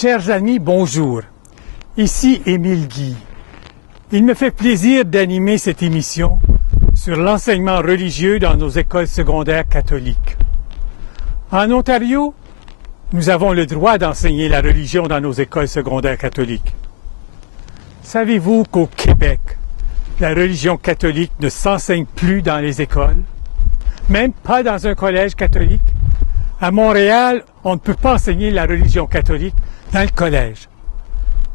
Chers amis, bonjour. Ici Émile Guy. Il me fait plaisir d'animer cette émission sur l'enseignement religieux dans nos écoles secondaires catholiques. En Ontario, nous avons le droit d'enseigner la religion dans nos écoles secondaires catholiques. Savez-vous qu'au Québec, la religion catholique ne s'enseigne plus dans les écoles, même pas dans un collège catholique? À Montréal, on ne peut pas enseigner la religion catholique dans le collège.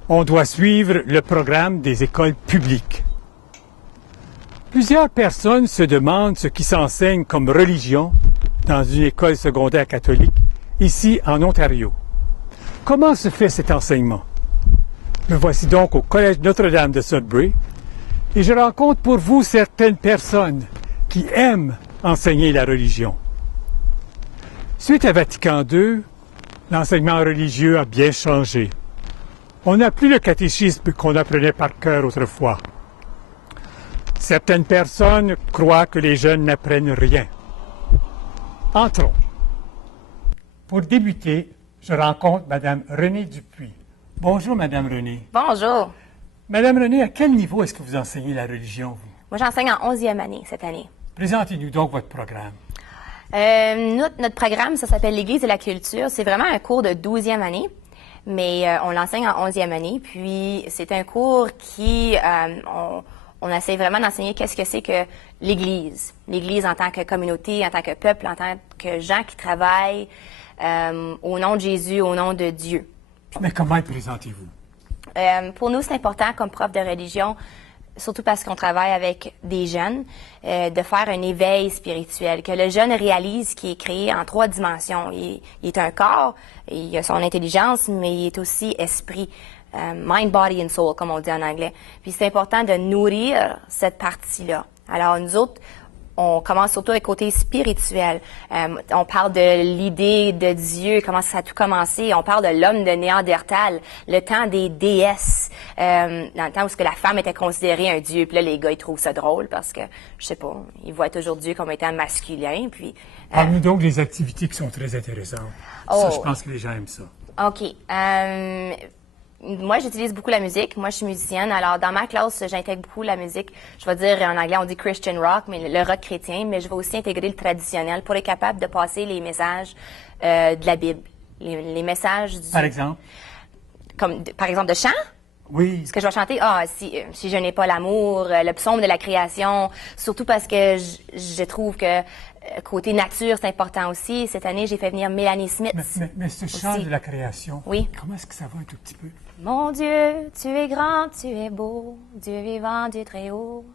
On doit suivre le programme des écoles publiques. Plusieurs personnes se demandent ce qui s'enseigne comme religion dans une école secondaire catholique ici en Ontario. Comment se fait cet enseignement? Me voici donc au Collège Notre-Dame de Sudbury et je rencontre pour vous certaines personnes qui aiment enseigner la religion. Suite à Vatican II, l'enseignement religieux a bien changé. On n'a plus le catéchisme qu'on apprenait par cœur autrefois. Certaines personnes croient que les jeunes n'apprennent rien. Entrons. Pour débuter, je rencontre Mme Renée Dupuis. Bonjour, Mme Renée. Bonjour. Mme Renée, à quel niveau est-ce que vous enseignez la religion, vous? Moi, j'enseigne en 11e année cette année. Présentez-nous donc votre programme. Notre programme, ça s'appelle l'Église et la culture. C'est vraiment un cours de 12e année, mais on l'enseigne en 11e année. Puis, c'est un cours qui, on essaie vraiment d'enseigner qu'est-ce que c'est que l'Église. L'Église en tant que communauté, en tant que peuple, en tant que gens qui travaillent au nom de Jésus, au nom de Dieu. Mais comment le présentez-vous? Pour nous, c'est important comme prof de religion, surtout parce qu'on travaille avec des jeunes, de faire un éveil spirituel, que le jeune réalise qu'il est créé en 3 dimensions. Il est un corps, il a son intelligence, mais il est aussi esprit. Mind, body and soul, comme on dit en anglais. Puis c'est important de nourrir cette partie-là. Alors nous autres, on commence surtout avec le côté spirituel. On parle de l'idée de Dieu, comment ça a tout commencé. On parle de l'homme de Néandertal, le temps des déesses, dans le temps où ce que la femme était considérée un dieu. Puis là, les gars, ils trouvent ça drôle parce que, je sais pas, ils voient toujours Dieu comme étant masculin. Puis parle-nous donc des activités qui sont très intéressantes. Ça, je pense que les gens aiment ça. OK. Moi, j'utilise beaucoup la musique. Moi, je suis musicienne. Alors, dans ma classe, j'intègre beaucoup la musique. Je vais dire, en anglais, on dit Christian rock, mais le rock chrétien. Mais je vais aussi intégrer le traditionnel pour être capable de passer les messages de la Bible. Les messages du... Par exemple? Par exemple, de chant? Oui. Ce que je vais chanter, si je n'ai pas l'amour, le psaume de la création, surtout parce que je trouve que côté nature, c'est important aussi. Cette année, j'ai fait venir Mélanie Smith. Mais ce chant de la création, oui. Comment est-ce que ça va un tout petit peu? Mon Dieu, tu es grand, tu es beau, Dieu vivant, Dieu très haut,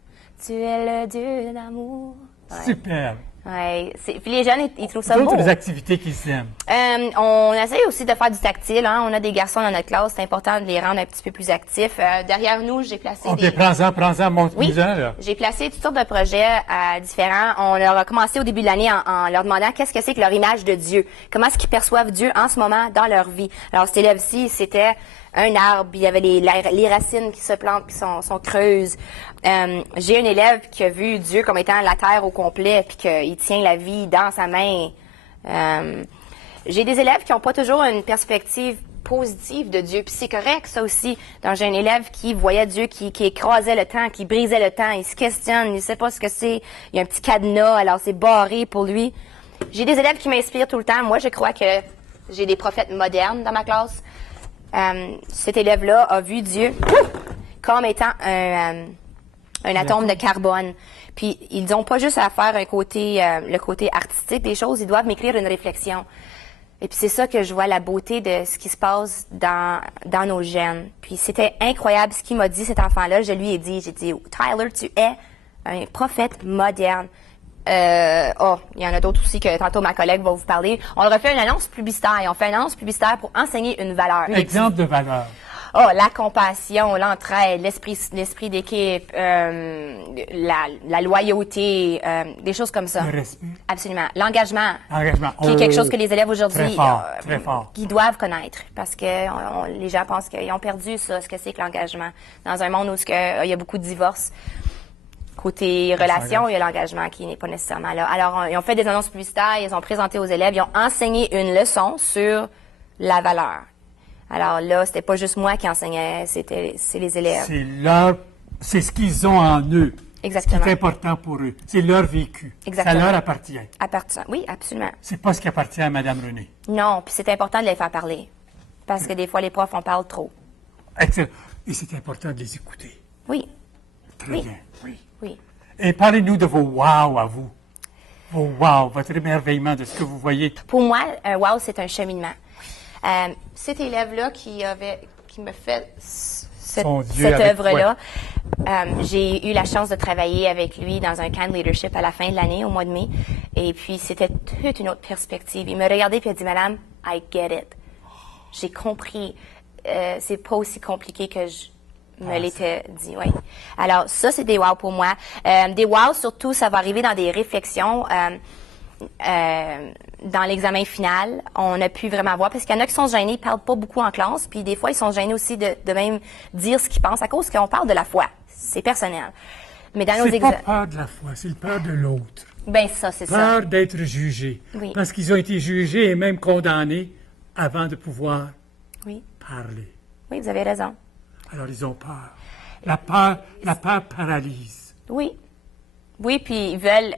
tu es le Dieu d'amour. Ouais. Super. Oui, puis les jeunes, ils trouvent ça beau. D'autres activités qu'ils aiment? On essaie aussi de faire du tactile. Hein. On a des garçons dans notre classe, c'est important de les rendre un petit peu plus actifs. Derrière nous, j'ai placé des... prends-en, montre-nous-en, là. J'ai placé toutes sortes de projets différents. On leur a commencé au début de l'année en leur demandant qu'est-ce que c'est que leur image de Dieu. Comment est-ce qu'ils perçoivent Dieu en ce moment dans leur vie. Alors, cet élève-ci, c'était un arbre, il y avait les racines qui se plantent, qui sont creuses. J'ai un élève qui a vu Dieu comme étant la terre au complet, puis qu'il tient la vie dans sa main. J'ai des élèves qui n'ont pas toujours une perspective positive de Dieu, puis c'est correct, ça aussi. Donc, j'ai un élève qui voyait Dieu, qui écrasait le temps, qui brisait le temps, il se questionne, il ne sait pas ce que c'est. Il y a un petit cadenas, alors c'est barré pour lui. J'ai des élèves qui m'inspirent tout le temps. Moi, je crois que j'ai des prophètes modernes dans ma classe. Cet élève-là a vu Dieu comme étant un atome de carbone. Puis, ils n'ont pas juste à faire le côté artistique des choses, ils doivent m'écrire une réflexion. Et puis, c'est ça que je vois, la beauté de ce qui se passe dans nos gènes. Puis, c'était incroyable ce qu'il m'a dit, cet enfant-là. Je lui ai dit, Tyler, tu es un prophète moderne. Il y en a d'autres aussi que tantôt ma collègue va vous parler. On leur a fait une annonce publicitaire. On fait une annonce publicitaire pour enseigner une valeur. Exemple de valeur. La compassion, l'entraide, l'esprit d'équipe, la loyauté, des choses comme ça. Le respect. Absolument. L'engagement. Qui est quelque chose que les élèves aujourd'hui très fort. Qui doivent connaître. Parce que les gens pensent qu'ils ont perdu ça, ce que c'est que l'engagement. Dans un monde où il y a beaucoup de divorces. Côté relation, il y a l'engagement qui n'est pas nécessairement là. Alors, ils ont fait des annonces publicitaires, ils ont présenté aux élèves, ils ont enseigné une leçon sur la valeur. Alors là, c'était pas juste moi qui enseignais, c'est les élèves. C'est ce qu'ils ont en eux. Exactement. Ce qui est important pour eux. C'est leur vécu. Exactement. Ça leur appartient. Oui, absolument. C'est pas ce qui appartient à Mme René. Non, puis c'est important de les faire parler. Parce que des fois, les profs, on parle trop. Excellent. Et c'est important de les écouter. Oui. Très Oui. bien. Oui. Oui. Et parlez-nous de vos wow à vous. Vos wow, votre émerveillement de ce que vous voyez. Pour moi, un wow, c'est un cheminement. Cet élève-là qui me fait cette œuvre-là, j'ai eu la chance de travailler avec lui dans un camp de leadership à la fin de l'année, au mois de mai. Et puis, c'était toute une autre perspective. Il m'a regardé et il a dit, Madame, I get it. J'ai compris. C'est pas aussi compliqué que je me l'étais dit, oui. Alors, ça, c'est des wow pour moi. Des wow, surtout, ça va arriver dans des réflexions. Dans l'examen final, on a pu vraiment voir, parce qu'il y en a qui sont gênés, ils parlent pas beaucoup en classe, puis des fois, ils sont gênés aussi de même dire ce qu'ils pensent, à cause qu'on parle de la foi. C'est personnel. Mais dans nos examens... C'est pas peur de la foi, c'est le peur de l'autre. Ben ça, c'est ça. Peur d'être jugés. Oui. Parce qu'ils ont été jugés et même condamnés avant de pouvoir parler. Oui, vous avez raison. Alors, ils ont peur. La peur paralyse. Oui. Oui, puis ils veulent...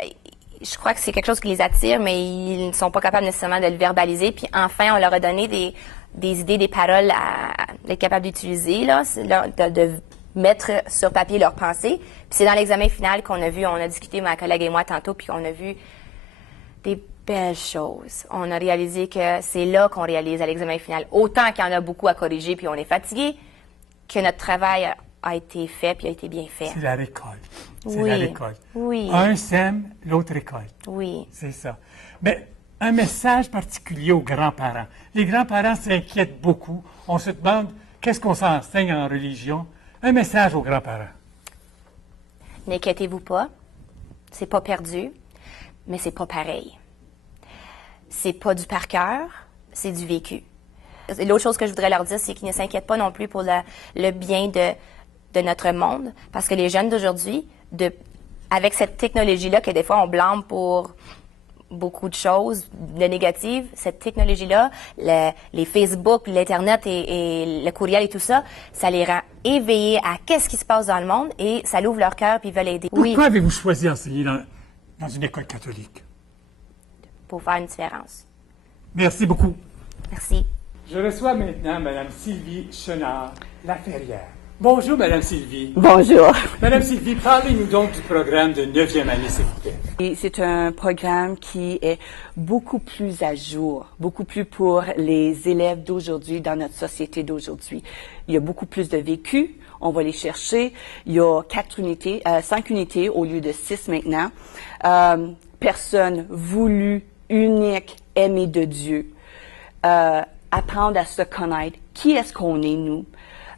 Je crois que c'est quelque chose qui les attire, mais ils ne sont pas capables nécessairement de le verbaliser. Puis enfin, on leur a donné des idées, des paroles à être capables d'utiliser, là, de mettre sur papier leurs pensées. Puis c'est dans l'examen final qu'on a vu, on a discuté, ma collègue et moi, tantôt, puis on a vu des belles choses. On a réalisé que c'est là qu'on réalise à l'examen final. Autant qu'il y en a beaucoup à corriger, puis on est fatigué, que notre travail a été fait, puis a été bien fait. C'est la récolte. C'est Oui. la récolte. Oui. Un sème, l'autre récolte. Oui. C'est ça. Mais un message particulier aux grands-parents. Les grands-parents s'inquiètent beaucoup. On se demande qu'est-ce qu'on s'enseigne en religion. Un message aux grands-parents. N'inquiétez-vous pas. C'est pas perdu, mais c'est pas pareil. C'est pas du par cœur, c'est du vécu. Et l'autre chose que je voudrais leur dire, c'est qu'ils ne s'inquiètent pas non plus pour le bien de notre monde, parce que les jeunes d'aujourd'hui, avec cette technologie-là, que des fois on blâme pour beaucoup de choses de négatives, cette technologie-là, les Facebook, l'Internet et le courriel et tout ça, ça les rend éveillés à qu'est-ce qui se passe dans le monde et ça l'ouvre leur cœur puis ils veulent aider. Pourquoi avez-vous choisi d'enseigner dans une école catholique? Pour faire une différence. Merci beaucoup. Merci. Je reçois maintenant Mme Sylvie Chenard-Laferrière. Bonjour, Mme Sylvie. Bonjour. Mme Sylvie, parlez-nous donc du programme de 9e année, s'il vous plaît. Et c'est un programme qui est beaucoup plus à jour, beaucoup plus pour les élèves d'aujourd'hui, dans notre société d'aujourd'hui. Il y a beaucoup plus de vécu, on va les chercher. Il y a 5 unités au lieu de 6 maintenant. Personne voulue, unique, aimée de Dieu. Apprendre à se connaître. Qui est-ce qu'on est, nous?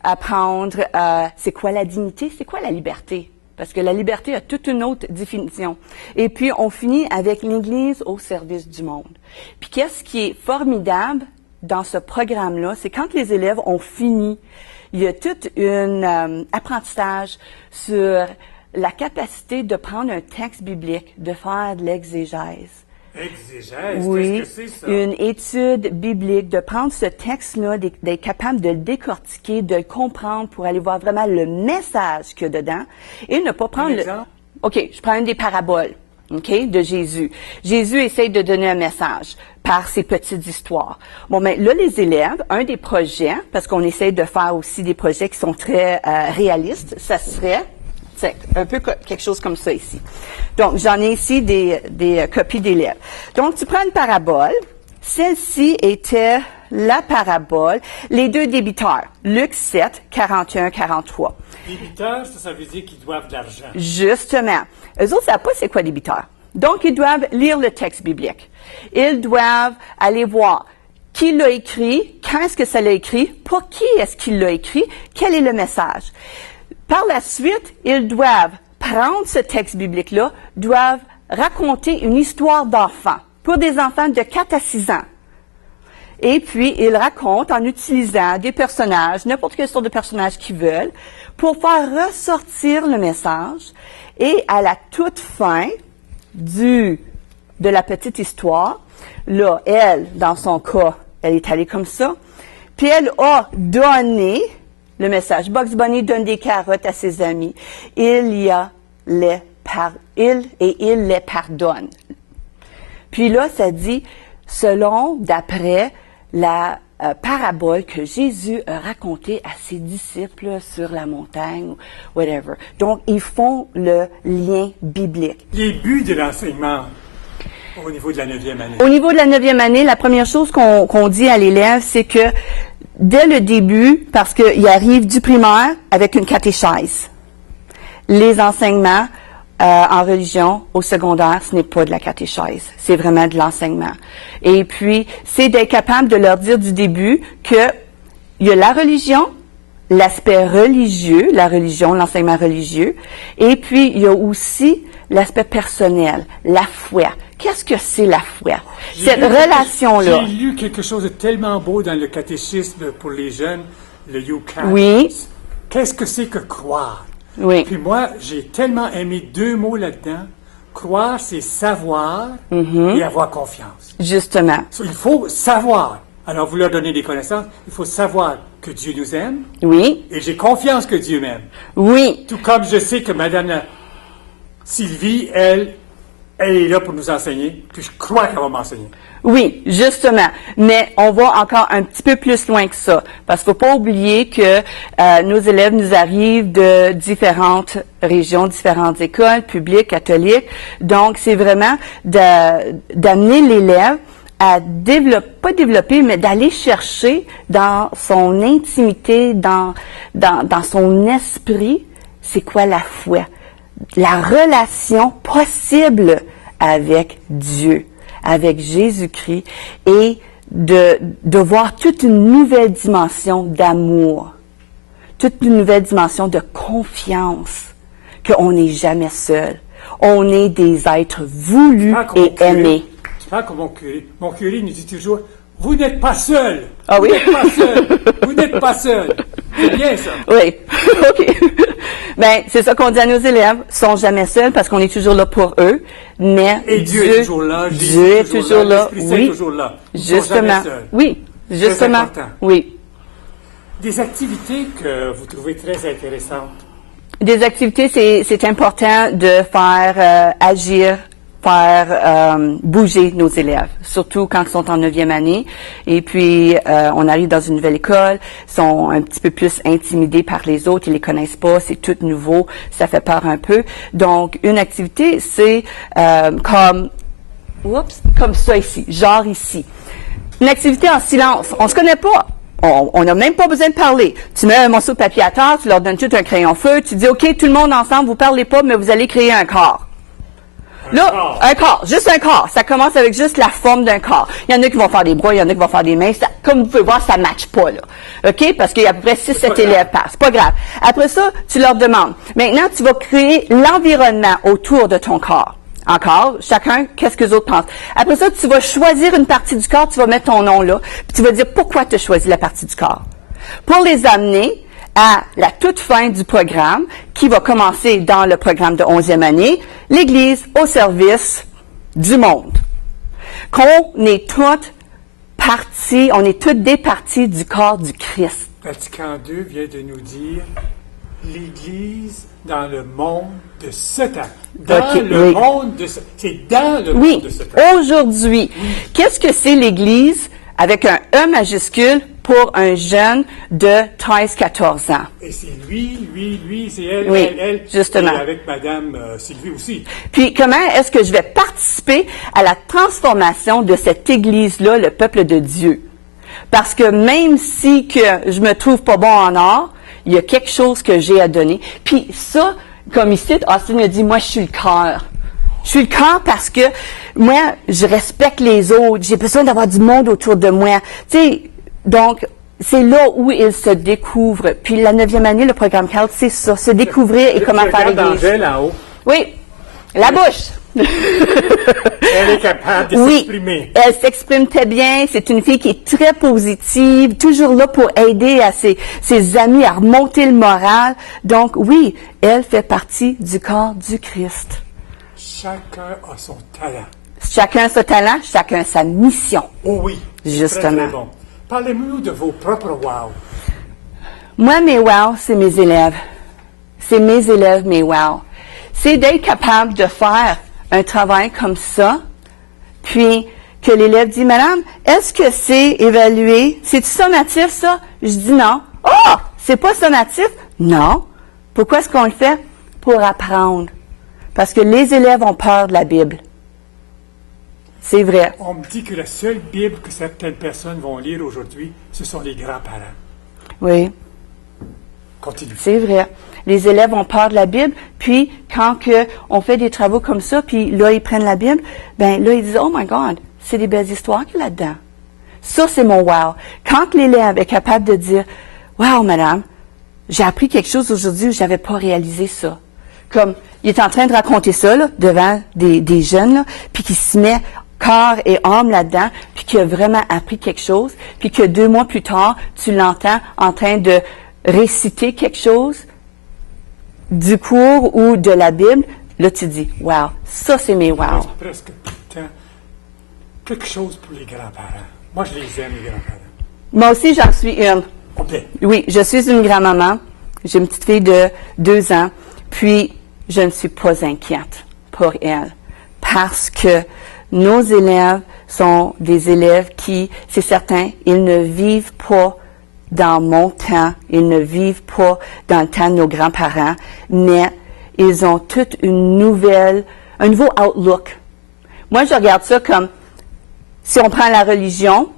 Apprendre c'est quoi la dignité, c'est quoi la liberté. Parce que la liberté a toute une autre définition. Et puis, on finit avec l'Église au service du monde. Puis, qu'est-ce qui est formidable dans ce programme-là, c'est quand les élèves ont fini, il y a tout un apprentissage sur la capacité de prendre un texte biblique, de faire de l'exégèse. Exégèse, oui, qu'est-ce que c'est ça? Une étude biblique, de prendre ce texte-là, d'être capable de le décortiquer, de le comprendre pour aller voir vraiment le message qu'il y a dedans et ne pas prendre OK, je prends une des paraboles, OK, de Jésus. Jésus essaye de donner un message par ses petites histoires. Bon, mais là, les élèves, un des projets, parce qu'on essaye de faire aussi des projets qui sont très réalistes, ça serait un peu quelque chose comme ça ici. Donc, j'en ai ici des copies d'élèves. Donc, tu prends une parabole. Celle-ci était la parabole, les deux débiteurs. Luc 7, 41, 43. Débiteurs, ça veut dire qu'ils doivent de l'argent. Justement. Eux autres ne savent pas c'est quoi débiteur. Donc, ils doivent lire le texte biblique. Ils doivent aller voir qui l'a écrit, quand est-ce que ça l'a écrit, pour qui est-ce qu'il l'a écrit, quel est le message. Par la suite, ils doivent prendre ce texte biblique-là, doivent raconter une histoire d'enfant pour des enfants de 4 à 6 ans. Et puis, ils racontent en utilisant des personnages, n'importe quelle sorte de personnages qu'ils veulent, pour faire ressortir le message. Et à la toute fin de la petite histoire, là, elle, dans son cas, elle est allée comme ça. Puis elle a donné le message. Bugs Bunny donne des carottes à ses amis. Il les pardonne. Puis là, ça dit, d'après la parabole que Jésus a racontée à ses disciples sur la montagne, ou whatever. Donc, ils font le lien biblique. Les buts de l'enseignement au niveau de la 9e année. Au niveau de la 9e année, la première chose qu'on dit à l'élève, c'est que dès le début, parce qu'il arrive du primaire avec une catéchèse, les enseignements en religion au secondaire, ce n'est pas de la catéchèse, c'est vraiment de l'enseignement. Et puis, c'est d'être capable de leur dire du début que il y a la religion, l'aspect religieux, la religion, l'enseignement religieux, et puis il y a aussi l'aspect personnel, la foi. Qu'est-ce que c'est la foi? Cette relation-là. J'ai lu quelque chose de tellement beau dans le catéchisme pour les jeunes, le YouCat. Oui. Qu'est-ce que c'est que croire? Oui. Puis moi, j'ai tellement aimé 2 mots là-dedans. Croire, c'est savoir et avoir confiance. Justement. Il faut savoir. Alors, vous leur donnez des connaissances. Il faut savoir que Dieu nous aime. Oui. Et j'ai confiance que Dieu m'aime. Oui. Tout comme je sais que Madame Sylvie, elle est là pour nous enseigner. Puis je crois qu'elle va m'enseigner. Oui, justement. Mais on va encore un petit peu plus loin que ça. Parce qu'il ne faut pas oublier que nos élèves nous arrivent de différentes régions, différentes écoles publiques, catholiques. Donc, c'est vraiment d'amener l'élève à développer, mais d'aller chercher dans son intimité, dans son esprit, c'est quoi la foi? La relation possible avec Dieu, avec Jésus-Christ, et de voir toute une nouvelle dimension d'amour, toute une nouvelle dimension de confiance, qu'on n'est jamais seul. On est des êtres voulus et aimés. Tu parles comme mon curé. Mon curé nous dit toujours, vous n'êtes pas seul. Ah oui? Vous n'êtes pas seul. Vous n'êtes pas seul. C'est bien ça. Oui. OK. Ben, c'est ça qu'on dit à nos élèves. Ils sont jamais seuls parce qu'on est toujours là pour eux. Mais Et Dieu est toujours là. Dieu est toujours là. L'Esprit Saint est toujours là. Ils sont Justement. jamais seuls. Oui. Justement. Très important. Oui. Des activités que vous trouvez très intéressantes. Des activités, c'est important de faire agir, faire bouger nos élèves, surtout quand ils sont en 9e année. Et puis, on arrive dans une nouvelle école, ils sont un petit peu plus intimidés par les autres, ils les connaissent pas, c'est tout nouveau, ça fait peur un peu. Donc, une activité, c'est comme ça ici, genre ici. Une activité en silence, on se connaît pas. On n'a même pas besoin de parler. Tu mets un morceau de papier à terre, tu leur donnes tout un crayon feu, tu dis, OK, tout le monde ensemble, vous parlez pas, mais vous allez créer un corps. Là, un corps, juste un corps. Ça commence avec juste la forme d'un corps. Il y en a qui vont faire des bras, il y en a qui vont faire des mains. Ça, comme vous pouvez voir, ça ne matche pas, là. OK? Parce qu'il y a à peu près 6-7 élèves par. C'est pas grave. Après ça, tu leur demandes. Maintenant, tu vas créer l'environnement autour de ton corps. Encore, chacun, qu'est-ce que les autres pensent. Après ça, tu vas choisir une partie du corps, tu vas mettre ton nom là, puis tu vas dire pourquoi tu as choisi la partie du corps. Pour les amener à la toute fin du programme, qui va commencer dans le programme de 11e année, l'Église au service du monde. Qu'on est toutes parties, on est toutes des parties du corps du Christ. Vatican II vient de nous dire l'Église dans le monde de ce temps. Dans le monde de ce temps. C'est dans le monde de ce temps. Aujourd'hui. Qu'est-ce que c'est l'Église avec un E majuscule pour un jeune de 13-14 ans? Et c'est lui, c'est elle, oui, elle. Justement. Et avec Madame Sylvie aussi. Puis comment est-ce que je vais participer à la transformation de cette Église-là, le peuple de Dieu? Parce que même si que je me trouve pas bon en art, il y a quelque chose que j'ai à donner. Puis ça, comme ici, Austin me dit, moi, je suis le cœur. Je suis le cœur parce que moi, je respecte les autres. J'ai besoin d'avoir du monde autour de moi. Tu sais, donc, c'est là où il se découvre. Puis la 9e année, le programme CALT, c'est ça, se découvrir et comment faire l'Église. Angèle en haut. Oui, la bouche. Elle est capable de s'exprimer. Elle s'exprime très bien. C'est une fille qui est très positive, toujours là pour aider à ses amis à remonter le moral. Donc oui, elle fait partie du corps du Christ. Chacun a son talent. Chacun a son talent, chacun a sa mission. Oh oui. Justement. Très, très bon. Parlez-nous de vos propres wow. Moi, mes wow, c'est mes élèves. C'est mes élèves, mes wow. C'est d'être capable de faire un travail comme ça, puis que l'élève dit, Madame, est-ce que c'est évalué? C'est-tu sommatif, ça? Je dis non. Oh! C'est pas sommatif? Non. Pourquoi est-ce qu'on le fait? Pour apprendre. Parce que les élèves ont peur de la Bible. C'est vrai. On me dit que la seule Bible que certaines personnes vont lire aujourd'hui, ce sont les grands-parents. Oui. Continue. C'est vrai. Les élèves ont peur de la Bible, puis quand on fait des travaux comme ça, puis là, ils prennent la Bible, ben là, ils disent, oh my God, c'est des belles histoires qu'il y a là-dedans. Ça, c'est mon wow. Quand l'élève est capable de dire, wow, madame, j'ai appris quelque chose aujourd'hui où je n'avais pas réalisé ça. Comme, il est en train de raconter ça, là, devant des jeunes, là, puis qui se met corps et âme là-dedans, puis qui a vraiment appris quelque chose, puis que 2 mois plus tard, tu l'entends en train de réciter quelque chose du cours ou de la Bible, là, tu dis, wow, ça, c'est mes wow. Presque tout le temps, quelque chose pour les grands-parents. Moi, je les aime, les grands-parents. Moi aussi, j'en suis une. Complet. Oui, je suis une grand-maman. J'ai une petite fille de 2 ans. Puis, je ne suis pas inquiète pour elle. Parce que nos élèves sont des élèves qui, c'est certain, ils ne vivent pas dans mon temps, ils ne vivent pas dans le temps de nos grands-parents, mais ils ont toute un nouveau outlook. Moi, je regarde ça comme, si on prend la religion,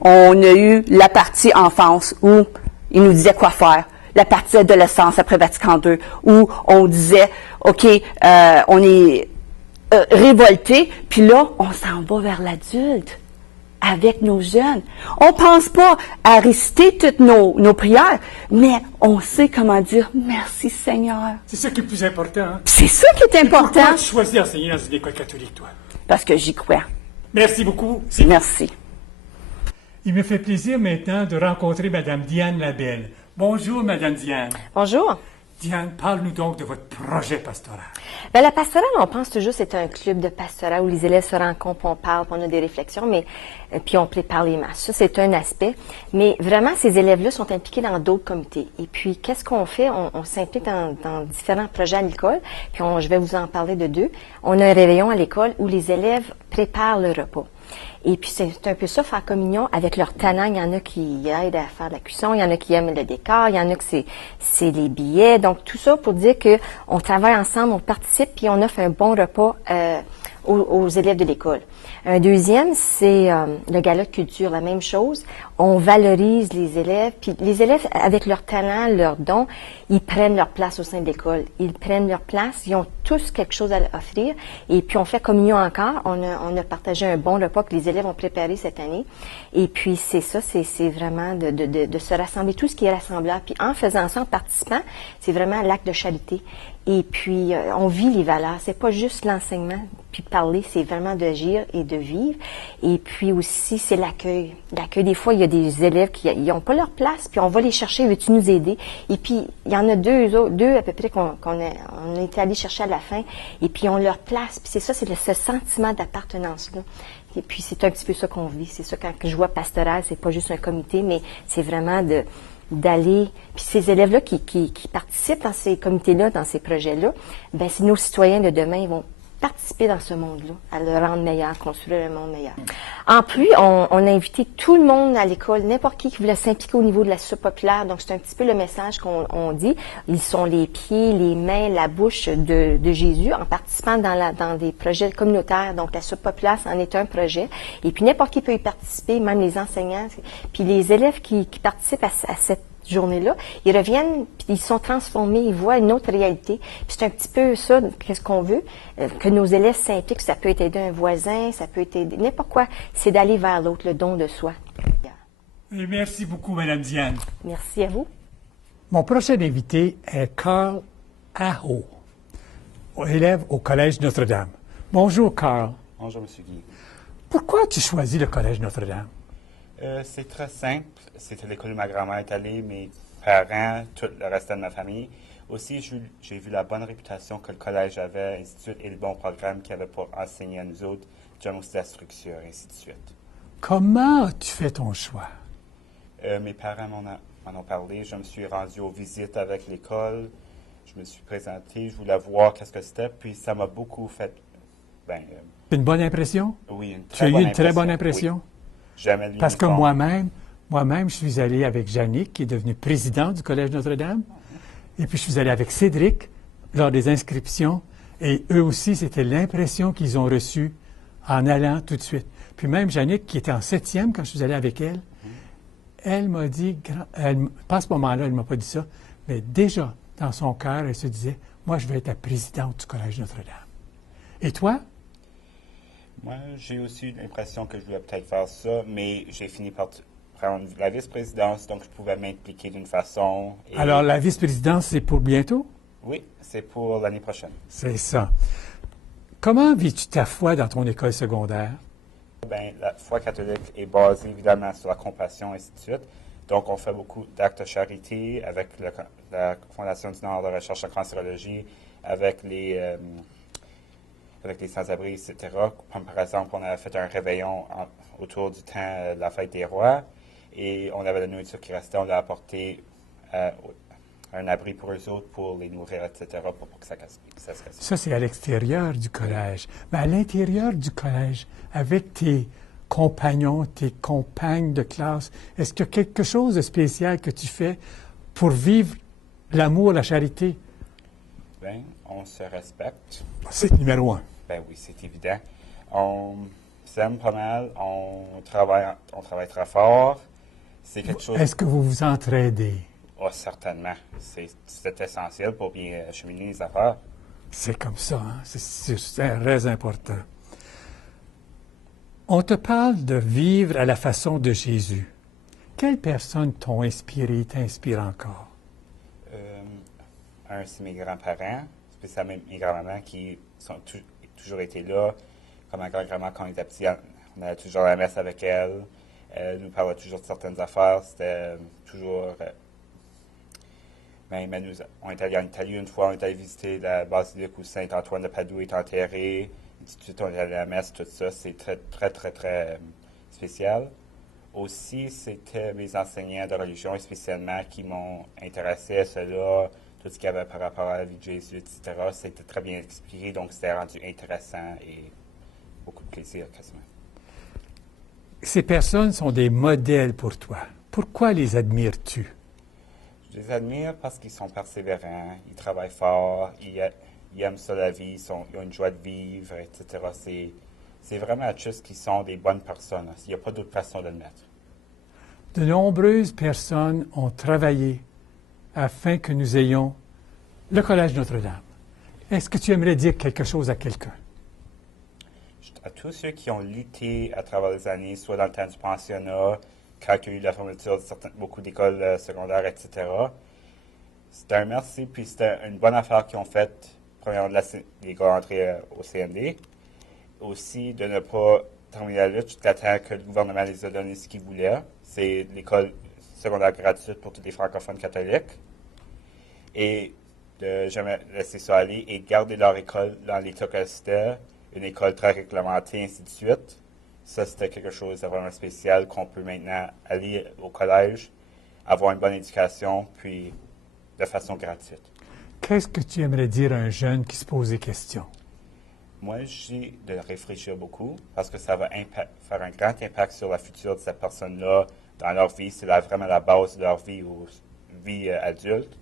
on a eu la partie enfance où ils nous disaient quoi faire, la partie adolescence après Vatican II, où on disait, OK, on est révolté, puis là, on s'en va vers l'adulte avec nos jeunes. On pense pas à réciter toutes nos prières, mais on sait comment dire merci Seigneur. C'est ça qui est le plus important. Hein? C'est ça qui est important. Pourquoi tu choisis d'enseigner dans une école catholique, toi? Parce que j'y crois. Merci beaucoup. Merci. Il me fait plaisir maintenant de rencontrer Mme Diane Labelle. Bonjour, Mme Diane. Bonjour. Diane, parle-nous donc de votre projet pastoral. Bien, la pastorale, on pense toujours que c'est un club de pastorat où les élèves se rencontrent, on parle, on a des réflexions, mais puis on prépare les masses. Ça, c'est un aspect. Mais vraiment, ces élèves-là sont impliqués dans d'autres comités. Et puis, qu'est-ce qu'on fait? On s'implique dans différents projets à l'école. Puis, je vais vous en parler de 2. On a un réveillon à l'école où les élèves préparent le repas. Et puis, c'est un peu ça, faire communion avec leur talent. Il y en a qui aident à faire de la cuisson, il y en a qui aiment le décor, il y en a que c'est les billets. Donc, tout ça pour dire qu'on travaille ensemble, on participe, puis on offre un bon repas aux élèves de l'école. Un deuxième, c'est le gala de culture, la même chose. On valorise les élèves, puis les élèves, avec leur talent, leurs dons, ils prennent leur place au sein de l'école. Ils prennent leur place, ils ont tous quelque chose à offrir. Et puis, on fait communion encore. On a partagé un bon repas que les élèves ont préparé cette année. Et puis, c'est ça, c'est vraiment de se rassembler, tout ce qui est rassemblable. Puis, en faisant ça, en participant, c'est vraiment l'acte de charité. Et puis, on vit les valeurs. C'est pas juste l'enseignement, puis parler, c'est vraiment d'agir et de vivre. Et puis aussi, c'est l'accueil. L'accueil, des fois, il y a des élèves qui n'ont pas leur place, puis on va les chercher, veux-tu nous aider? Et puis, il y en a deux à peu près qu'on a été allé chercher à la fin, et puis ils ont leur place. Puis c'est ça, c'est ce sentiment d'appartenance-là. Et puis, c'est un petit peu ça qu'on vit. C'est ça, quand je vois pastoral, c'est pas juste un comité, mais c'est vraiment d'aller, puis ces élèves-là qui participent dans ces comités-là, dans ces projets-là, ben c'est nos citoyens de demain, ils vont participer dans ce monde-là, à le rendre meilleur, construire un monde meilleur. En plus, on a invité tout le monde à l'école, n'importe qui voulait s'impliquer au niveau de la soupe populaire. Donc, c'est un petit peu le message qu'on dit. Ils sont les pieds, les mains, la bouche de Jésus en participant dans des projets communautaires. Donc, la soupe populaire, c'en est un projet. Et puis, n'importe qui peut y participer, même les enseignants. Puis, les élèves qui participent à cette journée-là, ils reviennent, puis ils sont transformés, ils voient une autre réalité. Puis c'est un petit peu ça, qu'est-ce qu'on veut, que nos élèves s'impliquent. Ça peut être aider un voisin, ça peut être aider n'importe quoi. C'est d'aller vers l'autre, le don de soi. Et merci beaucoup, Mme Diane. Merci à vous. Mon prochain invité est Carl Aho, élève au Collège Notre-Dame. Bonjour, Carl. Bonjour, M. Guy. Pourquoi as-tu choisi le Collège Notre-Dame? C'est très simple. C'était l'école où ma grand-mère est allée, mes parents, tout le reste de ma famille. Aussi, j'ai vu la bonne réputation que le collège avait, ainsi de suite, et le bon programme qu'il y avait pour enseigner à nous autres, John aussi la structure, ainsi de suite. Comment as-tu fait ton choix? Mes parents m'en ont parlé. Je me suis rendu aux visites avec l'école. Je me suis présenté. Je voulais voir qu'est-ce que c'était. Puis ça m'a beaucoup fait... C'est une bonne impression? Oui, une Tu as très eu bonne une très bonne impression. impression? Oui. J'aimais l'uniforme. Parce que moi-même, je suis allé avec Jannick, qui est devenu président du Collège Notre-Dame. Et puis, je suis allé avec Cédric lors des inscriptions. Et eux aussi, c'était l'impression qu'ils ont reçue en allant tout de suite. Puis même Jannick, qui était en 7e quand je suis allé avec elle, elle m'a dit, pas à ce moment-là, elle ne m'a pas dit ça, mais déjà, dans son cœur, elle se disait, moi, je vais être la présidente du Collège Notre-Dame. Et toi? Moi, j'ai aussi eu l'impression que je voulais peut-être faire ça, mais j'ai fini par prendre la vice-présidence, donc je pouvais m'impliquer d'une façon. Alors, la vice-présidence, c'est pour bientôt? Oui, c'est pour l'année prochaine. C'est ça. Comment vis-tu ta foi dans ton école secondaire? La foi catholique est basée évidemment sur la compassion, et ainsi de suite. Donc, on fait beaucoup d'actes de charité avec la Fondation du Nord de recherche en cancérologie, avec les sans-abri, etc. Comme par exemple, on a fait un réveillon autour du temps de la fête des rois et on avait la nourriture qui restait, on l'a apporté un abri pour eux autres, pour les nourrir, etc., pour que ça se casse. Ça, c'est à l'extérieur du collège. Mais à l'intérieur du collège, avec tes compagnons, tes compagnes de classe, est-ce qu'il y a quelque chose de spécial que tu fais pour vivre l'amour, la charité? On se respecte. C'est numéro 1. Oui, c'est évident. On s'aime pas mal, on travaille très fort. C'est quelque chose... Est-ce que vous vous entraidez? Oh, certainement. C'est essentiel pour bien cheminer les affaires. C'est comme ça, hein? C'est très important. On te parle de vivre à la façon de Jésus. Quelles personnes t'ont inspiré, t'inspirent encore? C'est mes grands-parents, spécialement mes grands-mamans qui ont toujours été là. Comme ma grand-maman, quand on était petit, on allait toujours à la messe avec elle. Elle nous parlait toujours de certaines affaires. C'était toujours... on est allé en Italie une fois, on est allé visiter la basilique où Saint-Antoine de Padoue est enterré. Ensuite, on est allé à la messe, tout ça. C'est très, très, très, très spécial. Aussi, c'était mes enseignants de religion, spécialement, qui m'ont intéressé à cela, tout ce qu'il y avait par rapport à la vie de Jésus, etc. C'était très bien expliqué, donc c'était rendu intéressant et beaucoup de plaisir, quasiment. Ces personnes sont des modèles pour toi. Pourquoi les admires-tu? Je les admire parce qu'ils sont persévérants, ils travaillent fort, ils aiment ça la vie, ils ont une joie de vivre, etc. C'est vraiment juste qu'ils sont des bonnes personnes. Il n'y a pas d'autre façon de le mettre. De nombreuses personnes ont travaillé afin que nous ayons le Collège Notre-Dame. Est-ce que tu aimerais dire quelque chose à quelqu'un? À tous ceux qui ont lutté à travers les années, soit dans le temps du pensionnat, quand il y a eu la fermeture de beaucoup d'écoles secondaires, etc. C'était un merci, puis c'était une bonne affaire qu'ils ont faite, premièrement, les gars entrés au CND. Aussi, de ne pas terminer la lutte jusqu'à temps que le gouvernement les a donné ce qu'ils voulaient. C'est l'école secondaire gratuite pour tous les francophones catholiques. Et de jamais laisser ça aller et garder leur école dans l'état que c'était, une école très réglementée, ainsi de suite. Ça, c'était quelque chose de vraiment spécial qu'on peut maintenant aller au collège, avoir une bonne éducation, puis de façon gratuite. Qu'est-ce que tu aimerais dire à un jeune qui se pose des questions? Moi, j'ai de réfléchir beaucoup parce que ça va faire un grand impact sur la future de cette personne-là dans leur vie. C'est vraiment la base de leur vie ou vie adulte.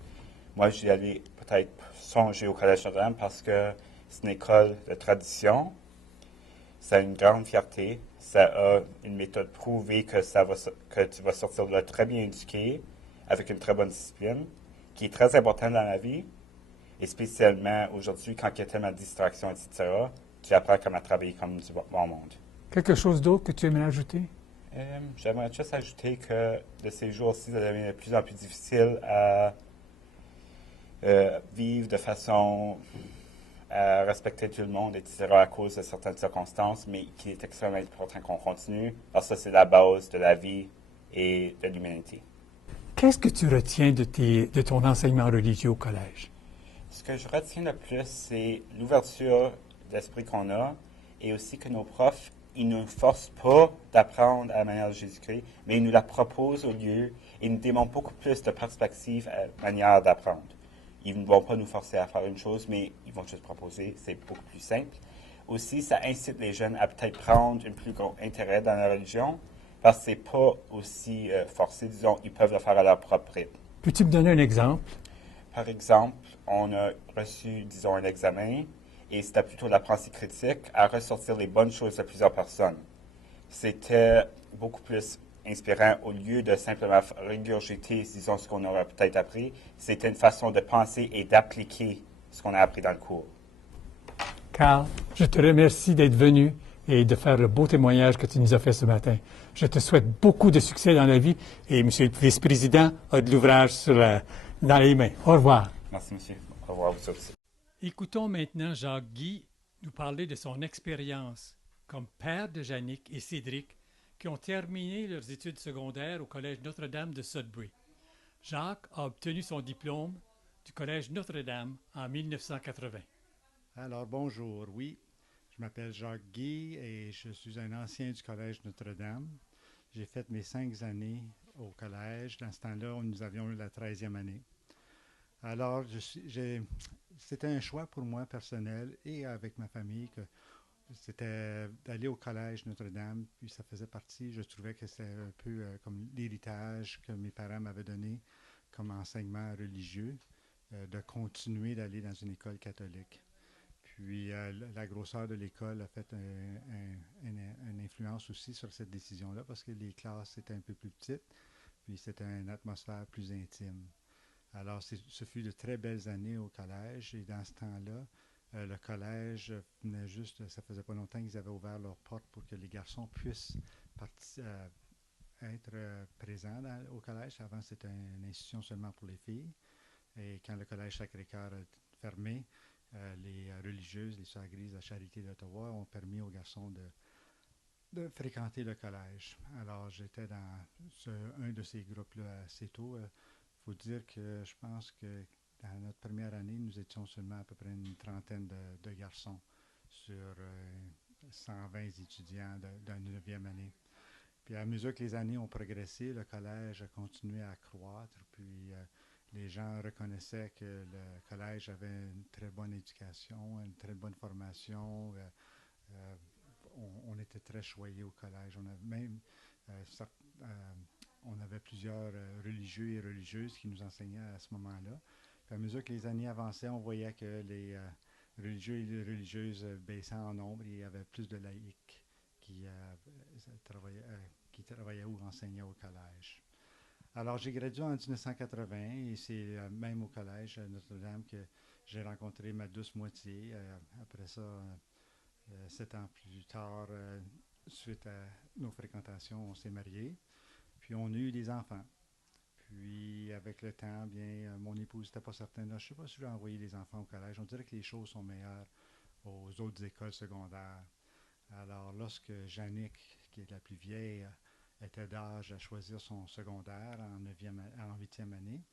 Moi, j'y allais peut-être songer au Collège Notre-Dame parce que c'est une école de tradition. Ça a une grande fierté. Ça a une méthode prouvée que tu vas sortir de là très bien éduqué, avec une très bonne discipline, qui est très importante dans la vie. Et spécialement aujourd'hui, quand il y a tellement de distractions, etc., tu apprends comment travailler comme du bon monde. Quelque chose d'autre que tu aimerais ajouter? J'aimerais juste ajouter que de ces jours-ci, ça devient de plus en plus difficile à vivre de façon à respecter tout le monde, etc., à cause de certaines circonstances, mais qu'il est extrêmement important qu'on continue, parce que ça, c'est la base de la vie et de l'humanité. Qu'est-ce que tu retiens de ton enseignement religieux au collège? Ce que je retiens le plus, c'est l'ouverture d'esprit qu'on a et aussi que nos profs il ne nous force pas d'apprendre à la manière de Jésus-Christ, mais il nous la propose au lieu et nous demande beaucoup plus de perspective à la manière d'apprendre. Ils ne vont pas nous forcer à faire une chose, mais ils vont juste proposer. C'est beaucoup plus simple. Aussi, ça incite les jeunes à peut-être prendre un plus grand intérêt dans la religion, parce que c'est pas aussi forcé, disons, ils peuvent le faire à leur propre rythme. Peux-tu me donner un exemple? Par exemple, on a reçu, disons, un examen, et c'était plutôt la pensée critique à ressortir les bonnes choses de plusieurs personnes. C'était beaucoup plus inspirant au lieu de simplement régurgiter, disons, ce qu'on aurait peut-être appris. C'était une façon de penser et d'appliquer ce qu'on a appris dans le cours. Carl, je te remercie d'être venu et de faire le beau témoignage que tu nous as fait ce matin. Je te souhaite beaucoup de succès dans la vie et M. le vice-président a de l'ouvrage dans les mains. Au revoir. Merci, monsieur. Au revoir, vous aussi. Écoutons maintenant Jacques Guy nous parler de son expérience comme père de Jannick et Cédric qui ont terminé leurs études secondaires au Collège Notre-Dame de Sudbury. Jacques a obtenu son diplôme du Collège Notre-Dame en 1980. Alors, bonjour. Oui, je m'appelle Jacques Guy et je suis un ancien du Collège Notre-Dame. J'ai fait mes 5 années au collège. Dans ce temps-là, nous avions eu la 13e année. Alors, c'était un choix pour moi personnel et avec ma famille que c'était d'aller au Collège Notre-Dame. Puis ça faisait partie, je trouvais que c'était un peu comme l'héritage que mes parents m'avaient donné comme enseignement religieux, de continuer d'aller dans une école catholique. Puis la grosseur de l'école a fait une influence aussi sur cette décision-là parce que les classes étaient un peu plus petites, puis c'était une atmosphère plus intime. Alors, ce fut de très belles années au collège et dans ce temps-là, le collège venait juste, ça faisait pas longtemps qu'ils avaient ouvert leurs portes pour que les garçons puissent être présents au collège. Avant, c'était une institution seulement pour les filles. Et quand le collège Sacré-Cœur a fermé, les religieuses, les sœurs grises de la Charité d'Ottawa ont permis aux garçons de fréquenter le collège. Alors, j'étais dans un de ces groupes-là assez tôt. Faut dire que je pense que dans notre première année, nous étions seulement à peu près une trentaine de garçons sur 120 étudiants de la 9e année. Puis à mesure que les années ont progressé, le collège a continué à croître, puis les gens reconnaissaient que le collège avait une très bonne éducation, une très bonne formation. On était très choyés au collège. On avait même on avait plusieurs religieux et religieuses qui nous enseignaient à ce moment-là. Puis à mesure que les années avançaient, on voyait que les religieux et les religieuses baissaient en nombre et il y avait plus de laïcs qui travaillaient ou enseignaient au collège. Alors, j'ai gradué en 1980 et c'est même au collège Notre-Dame que j'ai rencontré ma douce moitié. Après ça, 7 ans plus tard, suite à nos fréquentations, on s'est mariés. Puis on a eu des enfants. Puis avec le temps, bien, mon épouse n'était pas certaine. Je ne sais pas si je vais envoyer les enfants au collège. On dirait que les choses sont meilleures aux autres écoles secondaires. Alors lorsque Jannick, qui est la plus vieille, était d'âge à choisir son secondaire en 8e année,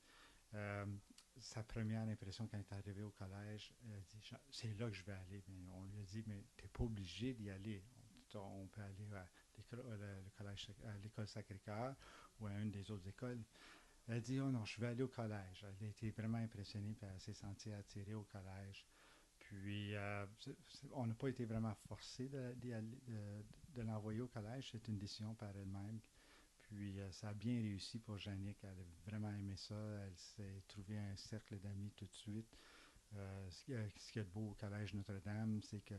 sa première impression quand elle est arrivée au collège, elle a dit « c'est là que je vais aller ». On lui a dit « mais tu n'es pas obligé d'y aller. On peut aller à l'école Sacré-Cœur ou à une des autres écoles ». Elle a dit « oh non, je vais aller au collège ». Elle a été vraiment impressionnée et elle s'est sentie attirée au collège. Puis, on n'a pas été vraiment forcé de l'envoyer au collège. C'est une décision par elle-même. Puis, ça a bien réussi pour Jannick. Elle a vraiment aimé ça. Elle s'est trouvée un cercle d'amis tout de suite. Ce qui est beau au Collège Notre-Dame, c'est que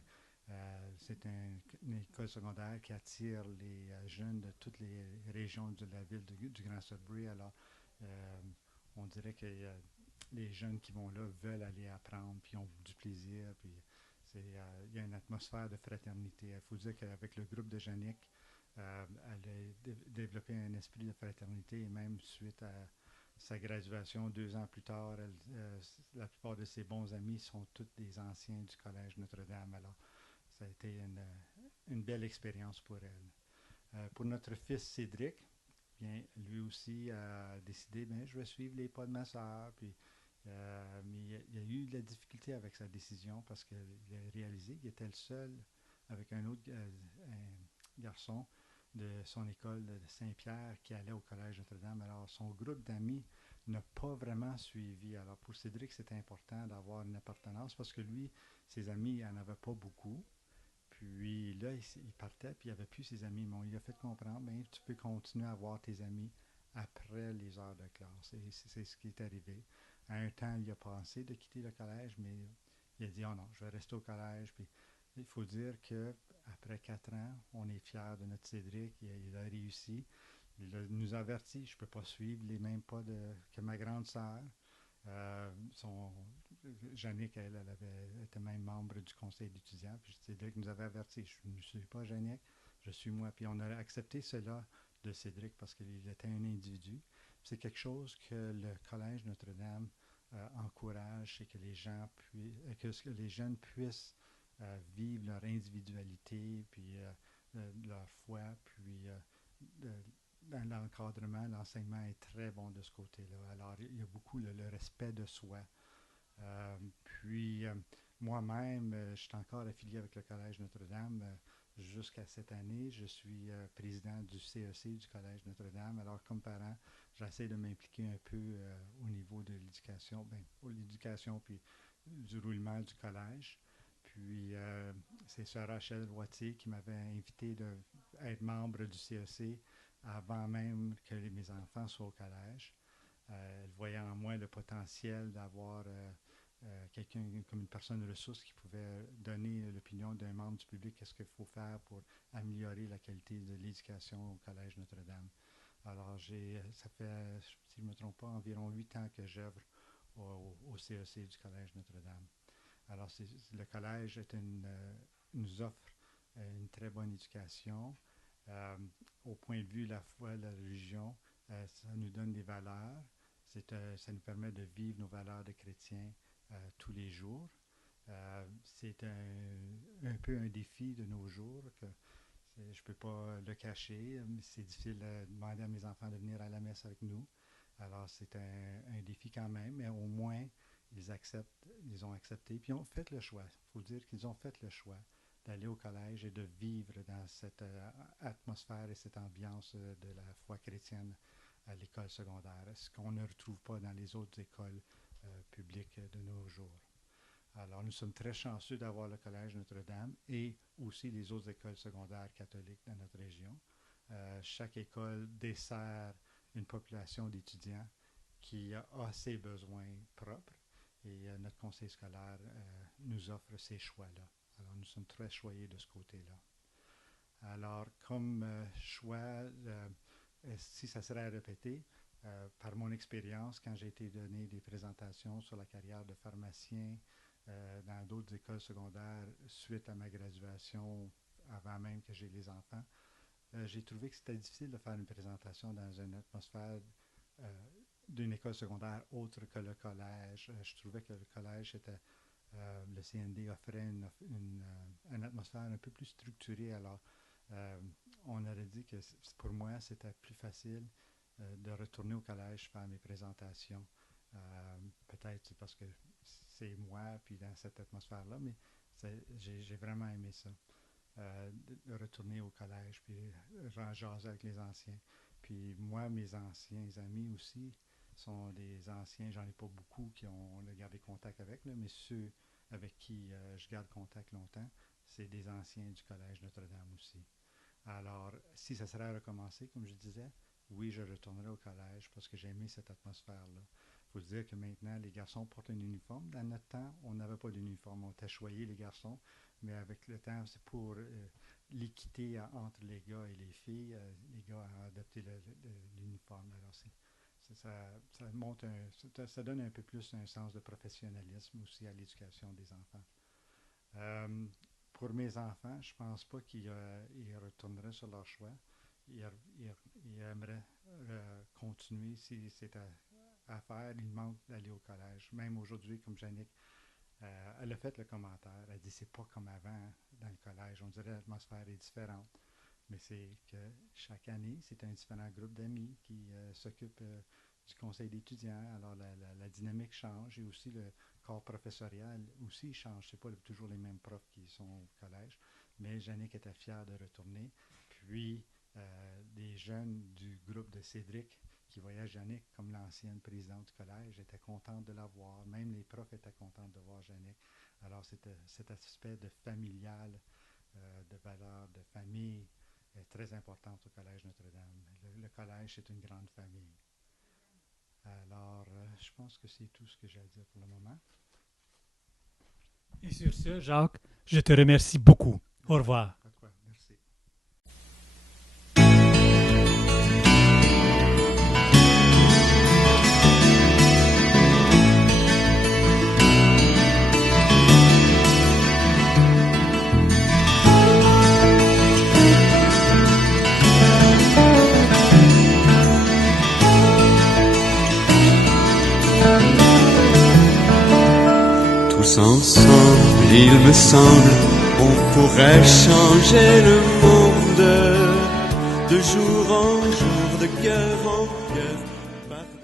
c'est une école secondaire qui attire les jeunes de toutes les régions de la ville du Grand Sudbury. Alors, on dirait que les jeunes qui vont là veulent aller apprendre, puis ont du plaisir, puis il y a une atmosphère de fraternité. Il faut dire qu'avec le groupe de Jannick, elle a développé un esprit de fraternité, et même suite à sa graduation 2 ans plus tard, la plupart de ses bons amis sont tous des anciens du Collège Notre-Dame. Alors, ça a été une belle expérience pour elle. Pour notre fils Cédric, bien, lui aussi a décidé, bien, je vais suivre les pas de ma sœur, puis mais il a eu de la difficulté avec sa décision parce qu'il a réalisé qu'il était le seul avec un autre garçon de son école de Saint-Pierre qui allait au Collège Notre-Dame. Alors, son groupe d'amis n'a pas vraiment suivi. Alors, pour Cédric, c'était important d'avoir une appartenance parce que lui, ses amis, il n'en avait pas beaucoup. Puis là, il partait, puis il n'avait plus ses amis. Mais on lui a fait comprendre, ben, tu peux continuer à avoir tes amis après les heures de classe. Et c'est ce qui est arrivé. À un temps, il a pensé de quitter le collège, mais il a dit, oh non, je vais rester au collège. Puis il faut dire qu'après 4 ans, on est fiers de notre Cédric. Il a réussi. Nous a averti, je ne peux pas suivre les mêmes pas que ma grande sœur. Jannick, elle était même membre du conseil d'étudiants. Puis Cédric nous avait averti, je ne suis pas Jannick, je suis moi. Puis on a accepté cela de Cédric parce qu'il était un individu. C'est quelque chose que le Collège Notre-Dame encourage, c'est que que les jeunes puissent vivre leur individualité, puis leur foi, puis dans l'encadrement, l'enseignement est très bon de ce côté-là. Alors, il y a beaucoup le respect de soi. Puis, moi-même, je suis encore affilié avec le Collège Notre-Dame. Jusqu'à cette année, je suis président du CEC du Collège Notre-Dame. Alors, comme parent, j'essaie de m'impliquer un peu au niveau de l'éducation, puis du roulement du collège. Puis, c'est Sœur Rachel Roitier qui m'avait invité à être membre du CEC avant même que mes enfants soient au collège. Elle voyait en moi le potentiel d'avoir quelqu'un comme une personne de ressource qui pouvait donner l'opinion d'un membre du public, qu'est-ce qu'il faut faire pour améliorer la qualité de l'éducation au Collège Notre-Dame. Alors, ça fait, si je ne me trompe pas, environ 8 ans que j'œuvre au CEC du Collège Notre-Dame. Alors, le collège nous offre une très bonne éducation. Au point de vue de la foi, de la religion, ça nous donne des valeurs. Ça nous permet de vivre nos valeurs de chrétiens tous les jours. C'est un peu un défi de nos jours. Je ne peux pas le cacher. C'est difficile de demander à mes enfants de venir à la messe avec nous. Alors, c'est un défi quand même, mais au moins, ils ont accepté. Puis, ils ont fait le choix. Il faut dire qu'ils ont fait le choix d'aller au collège et de vivre dans cette atmosphère et cette ambiance de la foi chrétienne à l'école secondaire, ce qu'on ne retrouve pas dans les autres écoles publiques de nos jours. Alors, nous sommes très chanceux d'avoir le Collège Notre-Dame et aussi les autres écoles secondaires catholiques dans notre région. Chaque école dessert une population d'étudiants qui a ses besoins propres et notre conseil scolaire nous offre ces choix-là. Alors, nous sommes très choyés de ce côté-là. Alors, comme choix, si ça serait à répéter, par mon expérience, quand j'ai été donné des présentations sur la carrière de pharmacien dans d'autres écoles secondaires suite à ma graduation, avant même que j'ai les enfants, j'ai trouvé que c'était difficile de faire une présentation dans une atmosphère d'une école secondaire autre que le collège. Je trouvais que le collège était... le CND offrait une atmosphère un peu plus structurée. Alors, on aurait dit que pour moi, c'était plus facile de retourner au collège faire mes présentations. Peut-être c'est parce que c'est moi, puis dans cette atmosphère-là, mais j'ai vraiment aimé ça. De retourner au collège, puis jaser avec les anciens. Puis moi, mes anciens amis aussi sont des anciens, j'en ai pas beaucoup qui ont gardé contact avec, là, mais ceux avec qui je garde contact longtemps, c'est des anciens du Collège Notre-Dame aussi. Alors, si ça serait à recommencer, comme je disais, oui, je retournerai au collège parce que j'ai aimé cette atmosphère-là. Il faut dire que maintenant, les garçons portent un uniforme. Dans notre temps, on n'avait pas d'uniforme. On était choyés, les garçons, mais avec le temps, c'est pour l'équité entre les gars et les filles. Les gars ont adopté l'uniforme. Alors, ça donne un peu plus un sens de professionnalisme aussi à l'éducation des enfants. Pour mes enfants, je ne pense pas qu'ils retourneraient sur leur choix. Ils aimeraient continuer si c'est à faire. Il manque d'aller au collège. Même aujourd'hui, comme Jannick, elle a fait le commentaire. Elle dit c'est pas comme avant dans le collège. On dirait que l'atmosphère est différente. Mais c'est que chaque année, c'est un différent groupe d'amis qui s'occupe du conseil d'étudiants. Alors, la dynamique change et aussi le corps professorial aussi change. Ce n'est pas toujours les mêmes profs qui sont au collège. Mais Jannick était fière de retourner. puis des jeunes du groupe de Cédric qui voyaient Jannick comme l'ancienne présidente du collège étaient contents de la voir. Même les profs étaient contents de voir Jannick. Alors, cet aspect de familial, de valeur, de famille est très important au Collège Notre-Dame. Le collège, c'est une grande famille. Alors, je pense que c'est tout ce que j'ai à dire pour le moment. Et sur ce, Jacques, je te remercie beaucoup. Au revoir. Pas de quoi. Merci. Tous ensemble, il me semble, on pourrait changer le monde de jour en jour, de cœur en cœur.